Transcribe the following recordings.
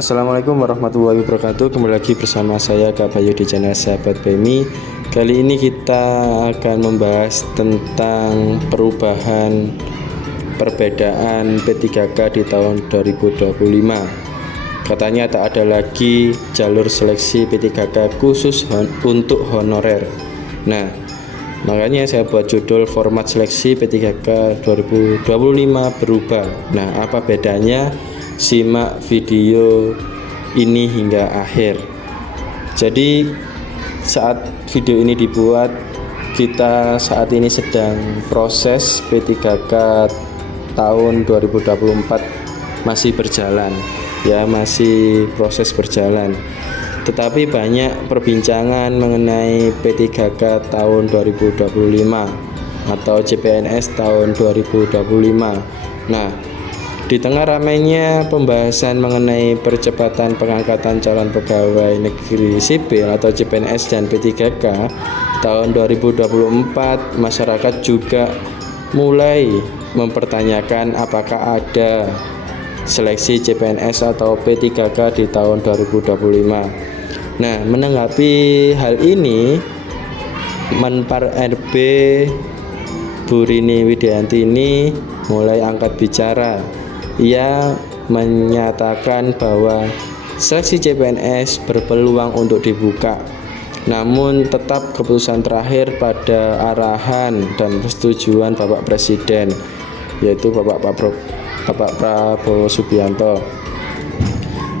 Assalamualaikum warahmatullahi wabarakatuh. Kembali lagi bersama saya Kak Bayu di channel Sahabat PMI. Kali ini kita akan membahas tentang perubahan perbedaan P3K di tahun 2025. Katanya tak ada lagi jalur seleksi P3K khusus untuk honorer. Nah, makanya saya buat judul format seleksi P3K 2025 berubah. Nah, apa bedanya? Simak video ini hingga akhir. Jadi saat video ini dibuat, kita saat ini sedang proses P3K tahun 2024 masih berjalan ya, masih proses berjalan. Tetapi banyak perbincangan mengenai P3K tahun 2025 atau CPNS tahun 2025. Nah, di tengah ramainya pembahasan mengenai percepatan pengangkatan calon pegawai negeri sipil atau CPNS dan P3K tahun 2024, masyarakat juga mulai mempertanyakan apakah ada seleksi CPNS atau P3K di tahun 2025. Nah, menanggapi hal ini, Menpar RB Bu Rini Widianti ini mulai angkat bicara. Ia menyatakan bahwa seleksi CPNS berpeluang untuk dibuka, namun tetap keputusan terakhir pada arahan dan persetujuan Bapak Presiden, yaitu Bapak Prabowo Subianto.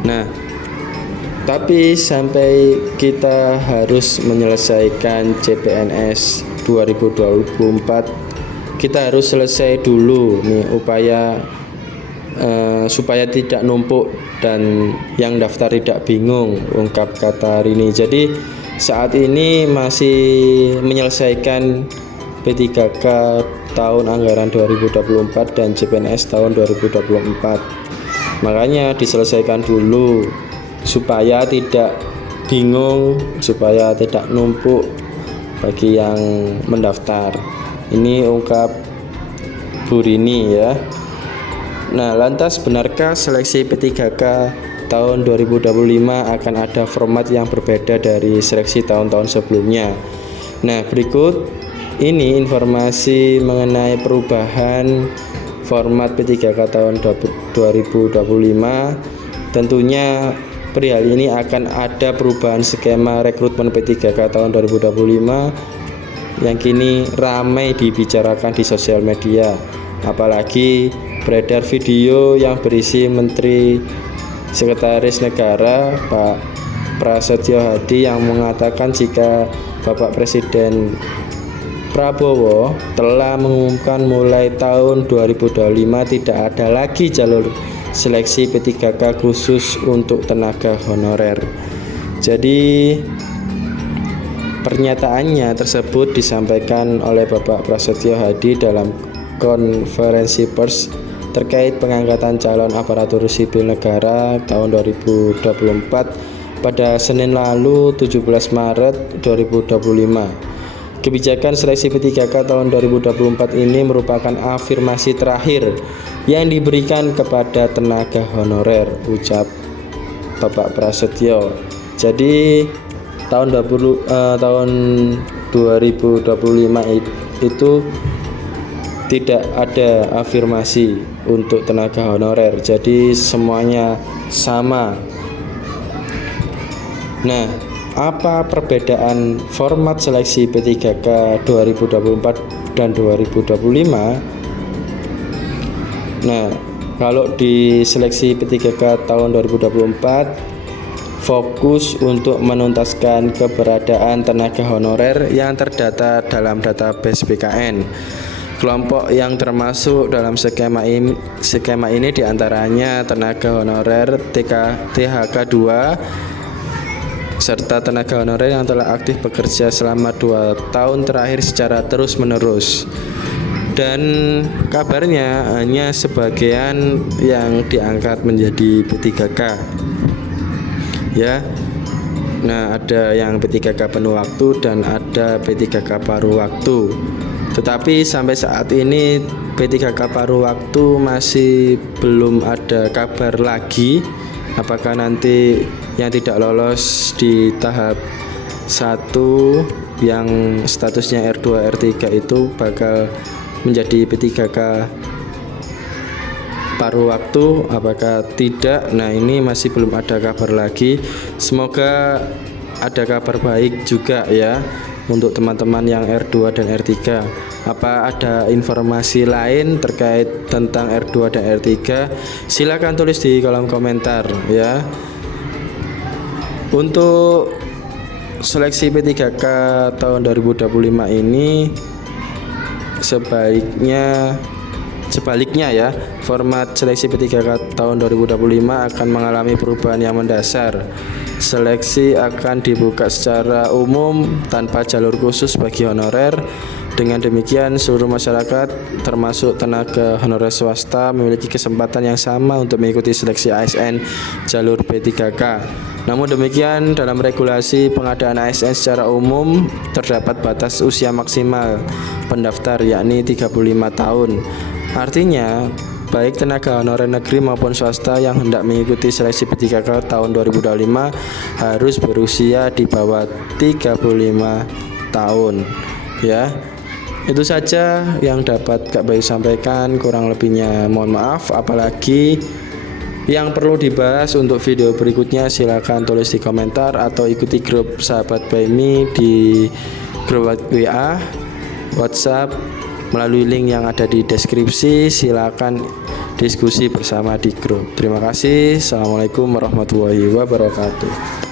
Nah, tapi sampai kita harus menyelesaikan CPNS 2024, kita harus selesai dulu nih upaya supaya tidak numpuk dan yang daftar tidak bingung, ungkap kata Rini. Jadi saat ini masih menyelesaikan P3K tahun anggaran 2024 dan CPNS tahun 2024. Makanya diselesaikan dulu supaya tidak bingung, supaya tidak numpuk bagi yang mendaftar. Ini ungkap Bu Rini ya. Nah, lantas benarkah seleksi P3K tahun 2025 akan ada format yang berbeda dari seleksi tahun-tahun sebelumnya? Nah, berikut ini informasi mengenai perubahan format P3K tahun 2025. Tentunya perihal ini akan ada perubahan skema rekrutmen P3K tahun 2025 yang kini ramai dibicarakan di sosial media. Apalagi beredar video yang berisi Menteri Sekretaris Negara Pak Prasetyo Hadi yang mengatakan jika Bapak Presiden Prabowo telah mengumumkan mulai tahun 2025 tidak ada lagi jalur seleksi P3K khusus untuk tenaga honorer. Jadi pernyataannya tersebut disampaikan oleh Bapak Prasetyo Hadi dalam konferensi pers terkait pengangkatan calon aparatur sipil negara tahun 2024 pada Senin lalu 17 Maret 2025. Kebijakan seleksi P3K tahun 2024 ini merupakan afirmasi terakhir yang diberikan kepada tenaga honorer, ucap Bapak Prasetyo. Jadi tahun 2025 itu tidak ada afirmasi untuk tenaga honorer, jadi semuanya sama. Nah, apa perbedaan format seleksi P3K 2024 dan 2025? Nah, kalau di seleksi P3K tahun 2024 fokus untuk menuntaskan keberadaan tenaga honorer yang terdata dalam database BKN. Kelompok yang termasuk dalam skema ini diantaranya tenaga honorer THK 2 serta tenaga honorer yang telah aktif bekerja selama 2 tahun terakhir secara terus-menerus. Dan kabarnya hanya sebagian yang diangkat menjadi P3K ya. Nah, ada yang P3K penuh waktu dan ada P3K paruh waktu. Tetapi sampai saat ini P3K paruh waktu masih belum ada kabar lagi apakah nanti yang tidak lolos di tahap 1 yang statusnya R2 R3 itu bakal menjadi P3K paruh waktu, apakah tidak? Nah, ini masih belum ada kabar lagi. Semoga ada kabar baik juga ya untuk teman-teman yang R2 dan R3. Apa ada informasi lain terkait tentang R2 dan R3? Silakan tulis di kolom komentar ya. Untuk seleksi P3K tahun 2025 ini sebaliknya ya, format seleksi P3K tahun 2025 akan mengalami perubahan yang mendasar. Seleksi akan dibuka secara umum tanpa jalur khusus bagi honorer. Dengan demikian, seluruh masyarakat termasuk tenaga honorer swasta memiliki kesempatan yang sama untuk mengikuti seleksi ASN jalur P3K. Namun demikian, dalam regulasi pengadaan ASN secara umum terdapat batas usia maksimal pendaftar yakni 35 tahun. Artinya, baik tenaga honorer negeri maupun swasta yang hendak mengikuti seleksi P3K tahun 2025 harus berusia di bawah 35 tahun ya. Itu saja yang dapat Kak Bayu sampaikan, kurang lebihnya mohon maaf. Apalagi yang perlu dibahas untuk video berikutnya silakan tulis di komentar atau ikuti grup sahabat Baymi di grup WA, WhatsApp melalui link yang ada di deskripsi. Silakan diskusi bersama di grup. Terima kasih. Assalamualaikum warahmatullahi wabarakatuh.